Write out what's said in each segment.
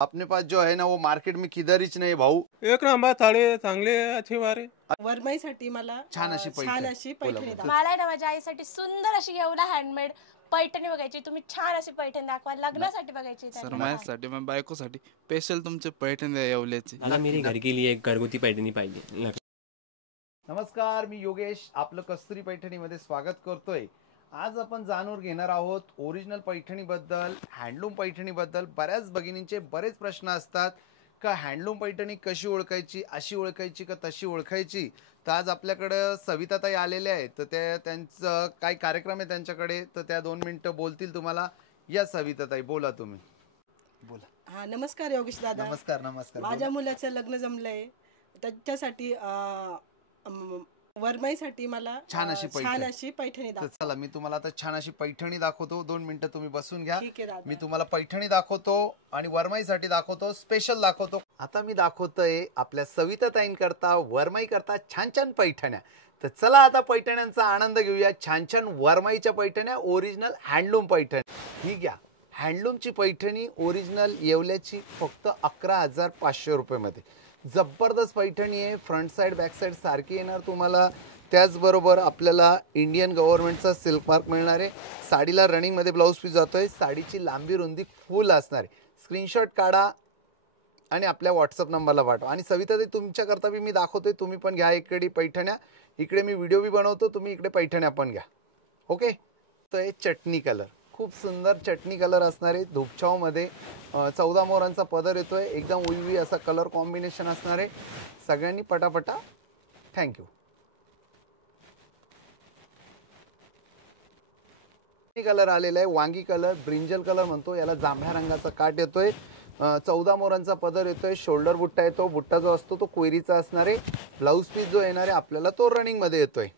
अपने पास जो है ना वो मार्केट में किधरच नाही भाऊ। एक नंबर थाळे चांगले अच्छे वारे वरमाईसाठी मला छान अशी पैठणी दाखवा. मला ना माझ्या आईसाठी सुंदर अशी येवला हँडमेड पैठणी बघायची. तुम्ही छान अशी पैठणी दाखवा. लग्नासाठी बघायची. सर माझ्यासाठी मग बायकोसाठी स्पेशल तुमचे पैठणी द्या येवल्याची. मला मेरी घर के लिए एक घरगुती पैठणी पाहिजे. नमस्कार, मी योगेश आपलं कस्तुरी पैठणीमध्ये स्वागत करतोय. आज आपण जाणून घेणार आहोत ओरिजिनल पैठणीबद्दल, हँडलूम पैठणीबद्दल. बऱ्याच भगिनींचे बरेच प्रश्न असतात का हँडलूम पैठणी कशी ओळखायची, अशी ओळखायची का तशी ओळखायची. तर आज आपल्याकडे सविताताई आलेले आहेत, तर त्यांचं काय कार्यक्रम आहे त्यांच्याकडे, तर त्या 2 मिनिटं बोलतील तुम्हाला. या सविताताई बोला, तुम्ही बोला. हा, नमस्कार योगेश दादा. नमस्कार. नमस्कार. माझ्या मुलाचं लग्न जमलंय, त्याच्यासाठी वरमाईसाठी मला छान अशी पैठणी दाखवा. चला मी तुम्हाला आता छान अशी पैठणी दाखवतो. 2 मिनिटं तुम्ही बसून घ्या. मी मी तुम्हाला पैठणी दाखवतो आणि वरमाईसाठी दाखवतो, स्पेशल दाखवतो. आता मी दाखवतोय आपल्या सविताताईंकरता, वरमाई करता छान छान पैठण्या. तर चला आता पैठण्यांचा आनंद घेऊया. छान छान वरमाईच्या पैठण्या, ओरिजिनल हँडलूम पैठणी. ही घ्या, हँडलूमची पैठणी ओरिजिनल येवल्याची, फक्त 11,500 रुपये. जबरदस्त पैठणी आहे. फ्रंट साइड बॅक साइड सारखी येणार तुम्हाला. त्याचबरोबर आपल्याला इंडियन गव्हर्नमेंटचा सिल्क मार्क मिळणार आहे. साडीला रनिंगमध्ये ब्लाऊज पीस जातोय. साडीची लांबी रुंदी फुल असणार आहे. स्क्रीनशॉट काढा आणि आपल्या व्हॉट्सअप नंबरला पाठवा. आणि सविताताई तुमच्याकरता बी मी दाखवतोय, तुम्ही पण घ्या इकडे पैठण्या. इकडे मी व्हिडिओ बी बनवतो, तुम्ही इकडे पैठण्या पण घ्या. ओके. तर हे चटणी कलर, खूप सुंदर चटणी कलर असणार आहे. धूपछावमध्ये 14 मोरांचा पदर येतोय. एकदम उलवी असा कलर कॉम्बिनेशन असणार आहे. सगळ्यांनी पटापटा. थँक्यू. कलर आलेला आहे वांगी कलर, ब्रिंजल कलर म्हणतो याला. जांभळ्या रंगाचा काट येतोय. 14 मोरांचा पदर येतोय. शोल्डर बुट्टा येतो. बुट्टा जो असतो तो कोयरीचा असणार आहे. ब्लाऊज पीस जो येणार आहे आपल्याला तो रनिंग मध्ये येतोय.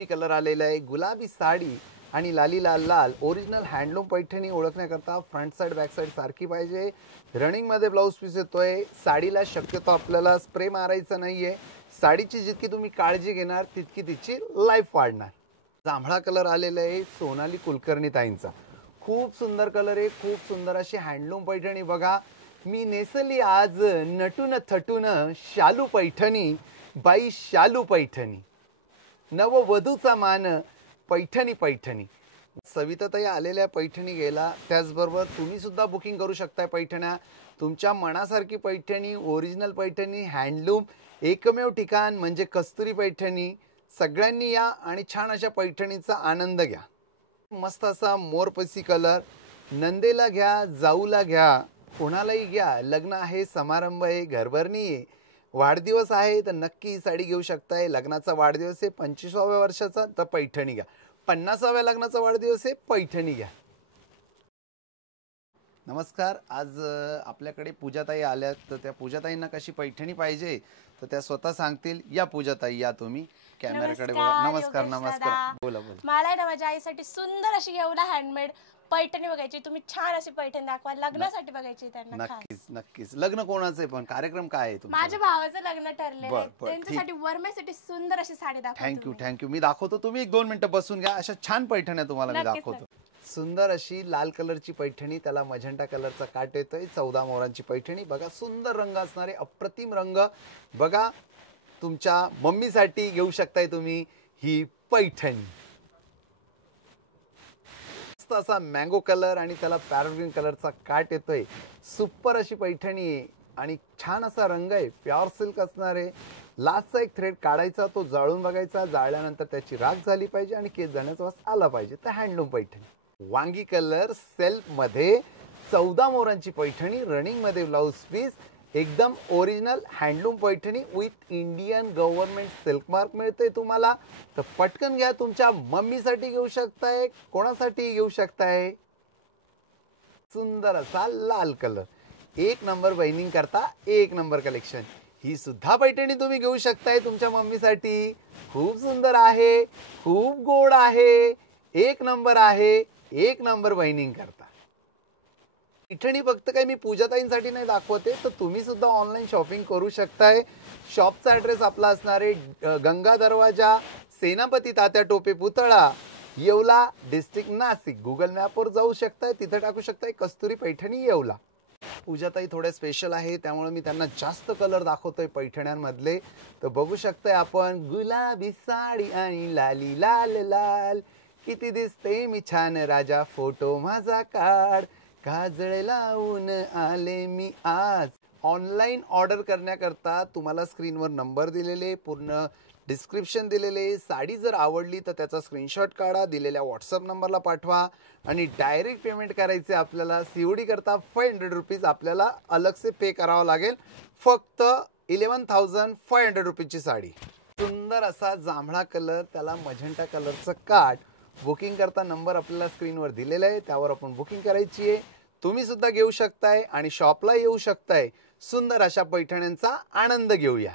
कलर आलेला आहे. गुलाबी साडी आणि लाली लाल लाल ओरिजिनल हँडलूम पैठणी ओळखण्याकरता फ्रंट साइड बॅक साइड सारखी पाहिजे. रनिंग मध्ये ब्लाऊज पीस येतोय. साडीला शक्यतो आपल्याला स्प्रे मारायचा नाहीये. साडीची जितकी तुम्ही काळजी घेणार तितकी तिची लाईफ वाढणार. जांभळा कलर आलेला आहे सोनाली कुलकर्णी ताईंचा. खूप सुंदर कलर आहे. खूप सुंदर अशी हँडलूम पैठणी. बघा, मी नेसली आज नटून थटून शालू पैठणी, बाई शालू पैठणी, नववधूचा मान पैठणी पैठणी. सविताताई आलेल्या पैठणी घ्यायला. त्याचबरोबर तुम्ही सुद्धा बुकिंग करू शकताय पैठण्या. तुमच्या मनासारखी पैठणी, ओरिजिनल पैठणी, हँडलूम, एकमेव ठिकाण म्हणजे कस्तुरी पैठणी. सगळ्यांनी या आणि छान अशा पैठणीचा आनंद घ्या. मस्त असा मोरपसी कलर. नंदेला घ्या, जाऊला घ्या, कोणालाही घ्या. लग्न आहे, समारंभ आहे, घरभरणी आहे, वाढदिवस आहे तर नक्की ही साडी घेऊ शकताय. लग्नाचा वाढदिवस आहे 25व्या वर्षाचा तर पैठणी घ्या. 50व्या लग्नाचा वाढदिवस आहे, पैठणी घ्या. नमस्कार. आज आपल्याकडे पूजाताई आल्या. तर त्या पूजाताईंना कशी पैठणी पाहिजे तर त्या स्वतः सांगतील. या पूजाताई, या तुम्ही कॅमेराकडे बघा. नमस्कार. नमस्कार. बोला बोला. मला ना माझ्या आईसाठी सुंदर अशी येवला हँडमेड पैठणी बघायची. तुम्ही छान अशी पैठणी दाखवा. लग्नासाठी बघायची त्यांना. नक्कीच नक्कीच. लग्न कोणाचं आहे पण कार्यक्रम काय आहे तुमचा? माझ्या भावाचं लग्न ठरलेलं आहे. त्यांच्यासाठी वरमाईसाठी सुंदर अशी साडी दाखवा. थँक्यू. मी दाखवतो. तुम्ही 1-2 मिनिटं बसून घ्या. अशा छान पैठण्या तुम्हाला मी दाखवतो. सुंदर अशी लाल कलरची पैठणी, त्याला मजेंटा कलरचा काट येतोय. 14 मोरांची पैठणी. बघा, सुंदर रंग असणारे, अप्रतिम रंग. बघा, तुमच्या मम्मीसाठी घेऊ शकताय तुम्ही ही पैठणी. असा मँगो कलर आणि त्याला पॅरोट ग्रीन कलरचा काट येतोय. सुपर अशी पैठणी आहे आणि छान असा रंग आहे. प्युअर सिल्क असणार आहे. लास्टचा एक थ्रेड काढायचा, तो जाळून बघायचा. जाळल्यानंतर त्याची राख झाली पाहिजे आणि केस जाण्याचा वास आला पाहिजे. तर हँडलूम पैठणी. वांगी कलर सेल्फ मध्ये 14 मोरांची पैठणी. रनिंग मध्ये ब्लाऊज पीस. एकदम original handloom Paithani with Indian government silk mark मिळते तुम्हाला. तर पटकन घ्या. तुमच्या मम्मीसाठी घेऊ शकताय, कोणासाठी घेऊ शकताय. सुंदर असा लाल कलर. 1 नंबर वाइनिंग करता 1 नंबर कलेक्शन. ही सुद्धा पैठणी तुम्ही घेऊ शकताय तुमच्या मम्मीसाठी. खूप सुंदर आहे, खूप गोड आहे, 1 नंबर आहे, 1 नंबर वाइनिंग करता. पैठणी फक्त काही मी पूजाताईंसाठी नाही दाखवते, तर तुम्ही सुद्धा ऑनलाईन शॉपिंग करू शकताय. शॉपचा ॲड्रेस आपला असणार आहे गंगा दरवाजा, सेनापती तात्या टोपे पुतळा, येवला डिस्ट्रिक्ट नाशिक. गुगल मॅपवर जाऊ शकताय, तिथे टाकू शकताय कस्तुरी पैठणी येवला. पूजाताई थोड्या स्पेशल आहे त्यामुळे मी त्यांना जास्त कलर दाखवतोय पैठण्यांमधले. तर बघू शकताय आपण गुलाबी साडी आणि लाली लाल लाल, किती दिसते मी छान राजा फोटो माझा काढ, काजळ लावून आले मी आज. ऑनलाईन ऑर्डर करण्याकरता तुम्हाला स्क्रीनवर नंबर दिलेले, पूर्ण डिस्क्रिप्शन दिलेले. साडी जर आवडली तर त्याचा स्क्रीनशॉट काढा, दिलेल्या व्हॉट्सअप नंबरला पाठवा आणि डायरेक्ट पेमेंट करायचे आपल्याला. सीओडी करता 500 रुपीज आपल्याला अलग से पे करावं लागेल. फक्त 11,500 रुपीजची साडी. सुंदर असा जांभळा कलर, त्याला मजेंटा कलरचं काठ. बुकिंग करता नंबर आपल्याला स्क्रीनवर दिलेला आहे, त्यावर आपण बुकिंग करायची आहे. तुम्ही सुद्धा घेऊ शकताय आणि शॉपला येऊ शकताय. सुंदर अशा पैठण्यांचा आनंद घेऊया.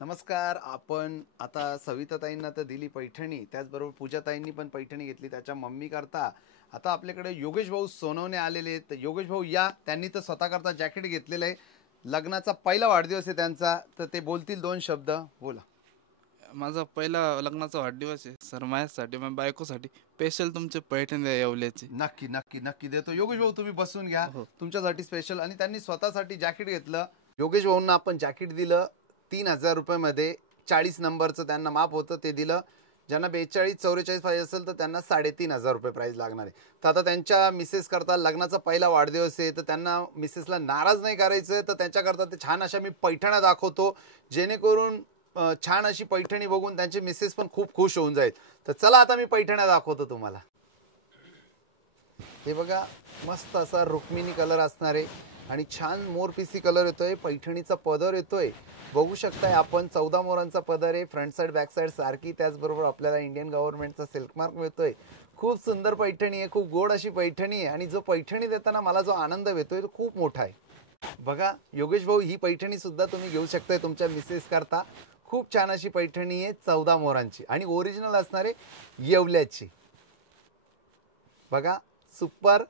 नमस्कार. आपण आता सविताताईंना तर दिली पैठणी, त्याचबरोबर पूजाताईंनी पण पैठणी घेतली त्याच्या मम्मी करता. आता आपल्याकडे योगेश भाऊ सोनवणे आलेले आहेत. तर योगेश भाऊ या, त्यांनी तर स्वतः करता जॅकेट घेतलेलं आहे. लग्नाचा पहिला वाढदिवस आहे त्यांचा, तर ते बोलतील 2 शब्द. बोला. माझा पहिला लग्नाचा वाढदिवस आहे सर. माझ्यासाठी माझ्या बायकोसाठी स्पेशल तुमचे पैठण द्या येवल्याची. नक्की नक्की नक्की देतो. योगेश भाऊ तुम्ही बसून घ्या, हो. तुमच्यासाठी स्पेशल. आणि त्यांनी स्वतःसाठी जॅकेट घेतलं. योगेश भाऊंना आपण जॅकेट दिलं 3,000 रुपयामध्ये. 40 नंबरचं त्यांना माप होतं, ते दिलं. ज्यांना 42-44 पाहिजे असेल तर त्यांना 3,500 रुपये प्राईस लागणार आहे. तर आता त्यांच्या मिसेस करता लग्नाचा पहिला वाढदिवस आहे, तर त्यांना मिसेसला नाराज नाही करायचं. तर त्यांच्याकरता ते छान अशा मी पैठण्या दाखवतो, जेणेकरून छान अशी पैठणी बघून त्यांचे मिसेस पण खूप खुश होऊन जाईल. तर चला आता मी पैठण्या दाखवतो तुम्हाला. हे बघा, मस्त असा रुक्मिणी कलर असणार आहे आणि छान मोरपिसी कलर येतोय. पैठणीचा पदर येतोय, बघू शकताय आपण. 14 मोरांचा पदर आहे, फ्रंट साइड बॅक साइड सारखी. त्याचबरोबर आपल्याला इंडियन गव्हर्नमेंटचा सिल्क मार्क मिळतोय. खूप सुंदर पैठणी आहे, खूप गोड अशी पैठणी आहे. आणि जो पैठणी देताना मला जो आनंद येतोय तो खूप मोठा आहे. बघा योगेश भाऊ, ही पैठणी सुद्धा तुम्ही घेऊ शकताय तुमच्या मिसेस करता. खूप छान अशी पैठणी आहे 14 मोरांची आणि ओरिजिनल असणार आहे येवल्याची. बघा, super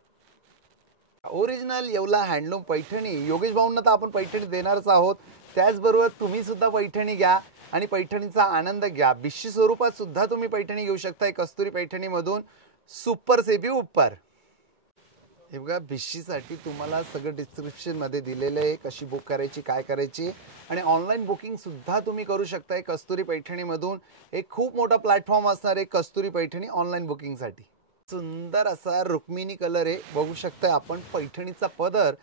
original Yeola handloom Paithani. Yogesh भाऊंना तर आपण पैठणी देणारच आहोत, त्याचबरोबर तुम्ही सुद्धा पैठणी घ्या आणि पैठणीचा आनंद घ्या. बिशी स्वरूपात सुद्धा तुम्ही पैठणी घेऊ शकताय कस्तुरी पैठणीमधून. सुपर से भी ऊपर. हे बघा, भिशीसाठी तुम्हाला सगळं डिस्क्रिप्शनमध्ये दिलेलं आहे, कशी बुक करायची, काय करायची. आणि ऑनलाईन बुकिंग सुद्धा तुम्ही करू शकताय कस्तुरी पैठणीमधून. एक खूप मोठा प्लॅटफॉर्म असणार आहे कस्तुरी पैठणी ऑनलाईन बुकिंगसाठी. सुंदर असा रुक्मिणी कलर आहे, बघू शकताय आपण. पैठणीचा पदर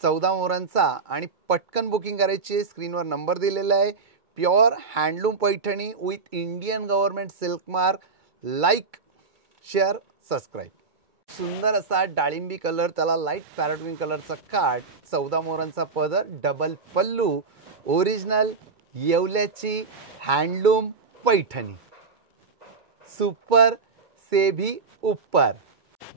14 मोरांचा आणि पटकन बुकिंग करायची. स्क्रीनवर नंबर दिलेला आहे. Pure handloom Paithani with Indian government silk mark. Like, share, subscribe. सुंदर असा डाळिंबी कलर, त्याला लाईट पॅरेट ग्रीन कलरचा काठ. 14 मोरांचा पदर, डबल पल्लू. ओरिजिनल येवल्याची हँडलूम पैठणी. सुपर से भी ऊपर.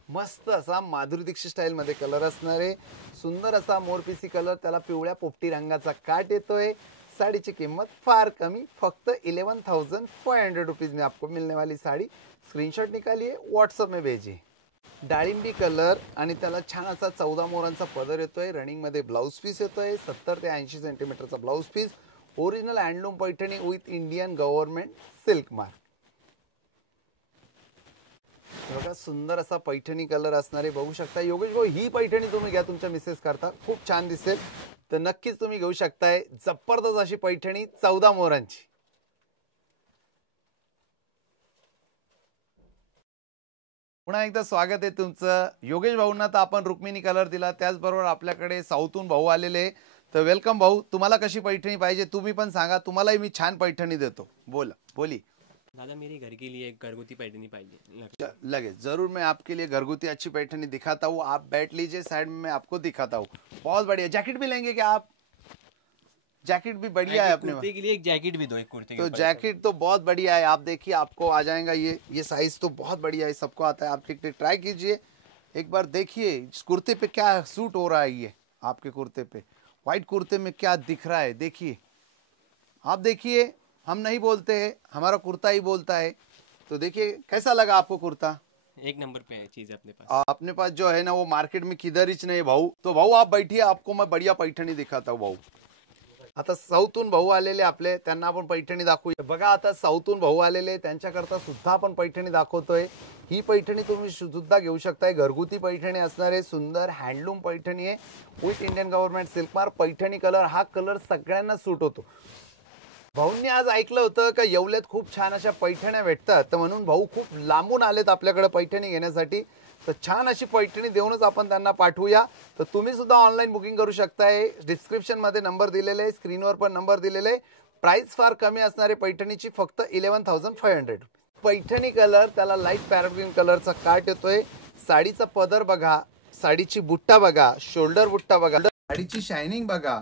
मस्त असा माधुरी दीक्षित स्टाईल मध्ये कलर असणार आहे. सुंदर असा मोरपिसी कलर, त्याला पिवळ्या पोपटी रंगाचा काठ येतोय. साडीची किंमत फार कमी, फक्त 11,500 रुपीज में आपको मिलने वाली साड़ी. स्क्रीनशॉट निकालिए, व्हाट्सएप में भेजिए. डाळिंबी कलर आणि त्याला छान असा 14 मोरांचा पदर येतोय. रनिंग मध्ये ब्लाउज पीस येतोय, 70 ते 80 सेंटीमीटरचा blouse piece. Original handloom Paithani with Indian government silk mark. बघा, सुंदर असा पैठणी कलर असणार आहे, बघू शकता. योगेश भाऊ, ही पैठणी तुम्ही घ्या तुमच्या मिसेस करता, खूप छान दिसेल. तर नक्कीच तुम्ही घेऊ शकताय. जबरदस्त अशी पैठणी 14 मोरांची. पुन्हा एकदा स्वागत आहे तुमचं. योगेश भाऊंना तर आपण रुक्मिणी कलर दिला, त्याचबरोबर आपल्याकडे साऊथून भाऊ आलेले. तर वेलकम भाऊ. तुम्हाला कशी पैठणी पाहिजे तुम्ही पण सांगा, तुम्हालाही मी छान पैठणी देतो. बोली. दादा, मेरी घर के लिए एक घरगुती पैठनी पाहिजे. लगे जरूर मैं आपके लिए घरगुती अच्छी पैठनी दिखाता हूँ. आप बैठ लीजिए, साइड में मैं आपको दिखाता हूँ. बहुत बढ़िया. जैकेट भी लेंगे क्या आप? जैकेट भी बढ़िया है अपने कुर्ते के लिए एक जैकेट भी दो, एक कुर्ते के तो ऊपर. जैकेट तो बहुत बढ़िया है. आप देखिए, आपको आ जाएगा ये साइज तो बहुत बढ़िया है, सबको आता है. आप ट्राई कीजिए एक बार, देखिए इस कुर्ते पे क्या सूट हो रहा है. ये आपके कुर्ते पे, व्हाइट कुर्ते में क्या दिख रहा है. देखिए, आप देखिए, हम नहीं बोलते हैं, हमारा कुर्ता ही बोलता है. तो देखिए कैसा लगा आपको कुर्ता. एक नंबर पे है चीज अपने पास. अपने पास जो है ना वो मार्केट में किधर ही नहीं भाऊ. तो भाऊ आप बैठिए, आपको मैं बढ़िया पैठनी दिखाता हूँ भाऊ. आता साऊथून भाऊ आलेले आपले, त्यांना आपण पैठणी दाखवूया. बघा आता साऊथून भाऊ आलेले, त्यांच्याकरता सुद्धा आपण पैठणी दाखवतोय. ही पैठणी तुम्ही सुद्धा घेऊ शकताय. घरगुती पैठणी असणार आहे, सुंदर हँडलूम पैठणी आहे with Indian government silk mark. Paithani colour, हा कलर सगळ्यांना सूट होतो. भाऊंनी आज ऐकलं होतं का येवल्यात खूप छान अशा पैठण्या भेटतात, तर म्हणून भाऊ खूप लांबून आलेत आपल्याकडे पैठणी घेण्यासाठी. तर छान अशी पैठणी देऊनच आपण त्यांना पाठवूया. तर तुम्ही सुद्धा ऑनलाईन बुकिंग करू शकताय. डिस्क्रिप्शन मध्ये नंबर दिलेले आहे, स्क्रीनवर पण नंबर दिलेले आहे. प्राइस फार कमी असणारे पैठणीची फक्त 11,500. पैठणी कलर, त्याला लाईट पॅरट ग्रीन कलरचा काट येतोय. साडीचा पदर बघा, साडीची बुट्टा बघा, शोल्डर बुट्टा बघा, साडीची शायनिंग बघा.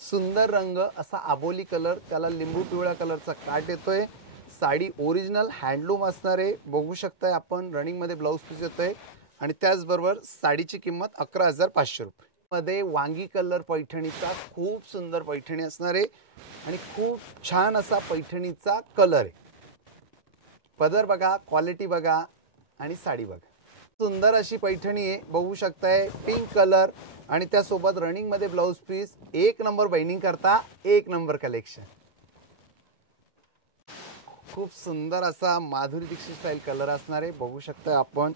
सुंदर रंग असा आबोली कलर, त्याला लिंबू पिवळ्या कलरचा काट येतोय. साडी ओरिजिनल हँडलूम असणार आहे, बघू शकताय आपण. रनिंग मध्ये ब्लाऊज पीस येतोय आणि त्याचबरोबर साडीची किंमत 11,500 रुपये. मध्ये वांगी कलर पैठणीचा खूप सुंदर पैठणी असणार आहे आणि खूप छान असा पैठणीचा कलर आहे. पदर बघा, क्वालिटी बघा आणि साडी बघा. सुंदर अशी पैठणी आहे, बघू शकताय. पिंक कलर आणि त्यासोबत रनिंग मध्ये ब्लाऊज पीस. एक नंबर बाइंडिंग करता एक नंबर कलेक्शन. खूप सुंदर असा माधुरी दीक्षित स्टाईल कलर असणार आहे, बघू शकताय आपण.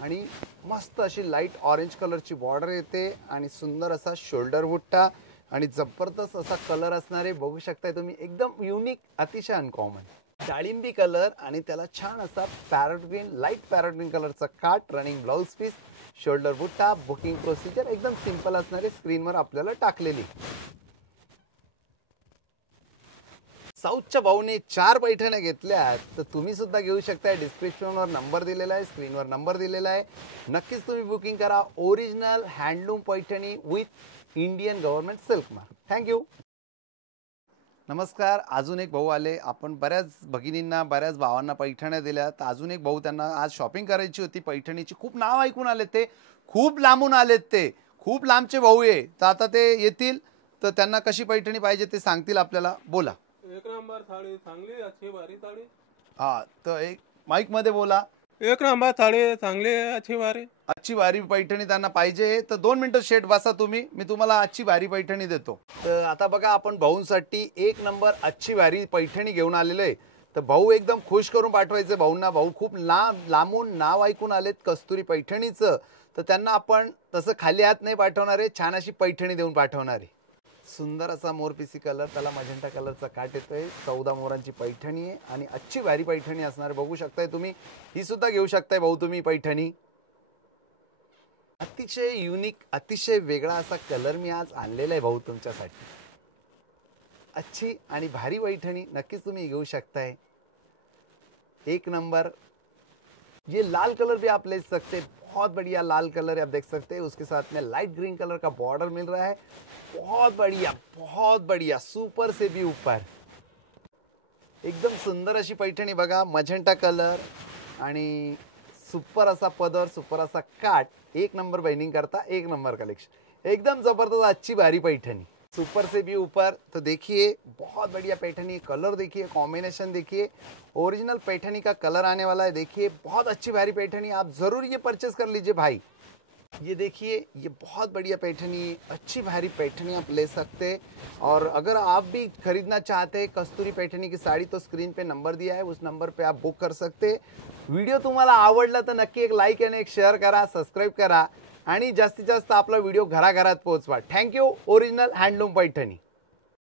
आणि मस्त अशी लाईट ऑरेंज कलरची बॉर्डर येते आणि सुंदर असा शोल्डर बुट्टा आणि जबरदस्त असा कलर असणार आहे, बघू शकताय तुम्ही. एकदम युनिक, अतिशय अनकॉमन डाळिंबी कलर आणि त्याला छान असा parrot green, light parrot green कलरचा काट, रनिंग ब्लाऊज पीस, शोल्डर बुट्टा. बुकिंग प्रोसिजर एकदम सिंपल असणार आहे, स्क्रीनवर आपल्याला टाकलेली. साऊथच्या भाऊने 4 पैठण्या घेतल्या, तर तुम्ही सुद्धा घेऊ शकता. डिस्क्रिप्शनवर नंबर दिलेला आहे, स्क्रीनवर नंबर दिलेला आहे. नक्कीच तुम्ही बुकिंग करा. Original handloom Paithani with Indian government silk mark. Thank you. नमस्कार. अजून एक भाऊ आले. आपण बऱ्याच भगिनींना, बऱ्याच भावांना पैठण्या दिल्या, तर अजून एक भाऊ, त्यांना आज शॉपिंग करायची होती पैठणीची. खूप नाव ऐकून आलेत, ते खूप लांबून आलेत, ते खूप लांबचे भाऊ आहे. तर आता ते येतील, तर त्यांना कशी पैठणी पाहिजे ते सांगतील आपल्याला. बोला. एक नंबर साडी चांगली, अच्छी भारी साडी. हा, तर एक माईक मध्ये बोला. एक नंबर साडी चांगली, अच्छी भारी. अच्छी भारी पैठणी त्यांना पाहिजे, तर 2 मिनिटं शेट बसा तुम्ही, मी तुम्हाला अच्छी भारी पैठणी देतो. तर आता बघा, आपण भाऊंसाठी एक नंबर अच्छी भारी पैठणी घेऊन आलेलो आहे. तर भाऊ एकदम खुश करून पाठवायचे भाऊंना. भाऊ खूप लांबून नाव ऐकून आलेत कस्तुरी पैठणीचं, तर त्यांना आपण तसं खाली हात नाही पाठवणार आहे, छान अशी पैठणी देऊन पाठवणार आहे. सुंदर असा मोरपिसी कलर, त्याला मजेंटा कलरचा काट येतोय. 14 मोरांची पैठणी आहे आणि अच्छी भारी पैठणी असणार, बघू शकताय तुम्ही. ही सुद्धा घेऊ शकताय भाऊ तुम्ही पैठणी. अतिशय युनिक, अतिशय वेगळा असा कलर मी आज आणलेला आहे भाऊ तुमच्यासाठी. अच्छी आणि भारी पैठणी नक्कीच तुम्ही घेऊ शकताय. एक नंबर. ये लाल कलर भी आप ले सकते, बहुत बढ़िया लाल कलर है, आप देख सकते हैं. उसके साथ में लाइट ग्रीन कलर का बॉर्डर मिल रहा है. बहुत बढ़िया, सुपर से भी ऊपर. एकदम सुंदर अशी पैठणी बघा. मजेंटा कलर आणि सुपर असा पदर, सुपर असा काट. एक नंबर बाइंडिंग करता एक नंबर कलेक्शन. एकदम जबरदस्त अच्छी भारी पैठणी, सुपर से भी ऊपर. तो देखिए, बहुत बढ़िया पैठनी. कलर देखिए, कॉम्बिनेशन देखिए, ओरिजिनल पैठनी का कलर आने वाला है. देखिए, बहुत अच्छी भारी पैठनी. आप जरूर ये परचेज कर लीजिए भाई. ये देखिए, ये बहुत बढ़िया पैठनी, अच्छी भारी पैठनी आप ले सकते. और अगर आप भी खरीदना चाहते हैं कस्तूरी पैठनी की साड़ी, तो स्क्रीन पे नंबर दिया है, उस नंबर पे आप बुक कर सकते. व्हिडिओ तुम्हाला आवडला तर नक्की एक लाईक आणि एक शेअर करा, सबस्क्राईब करा आणि जास्तीत जास्त आपला व्हिडिओ घराघरात पोहोचवा. थँक्यू. Original handloom Paithani.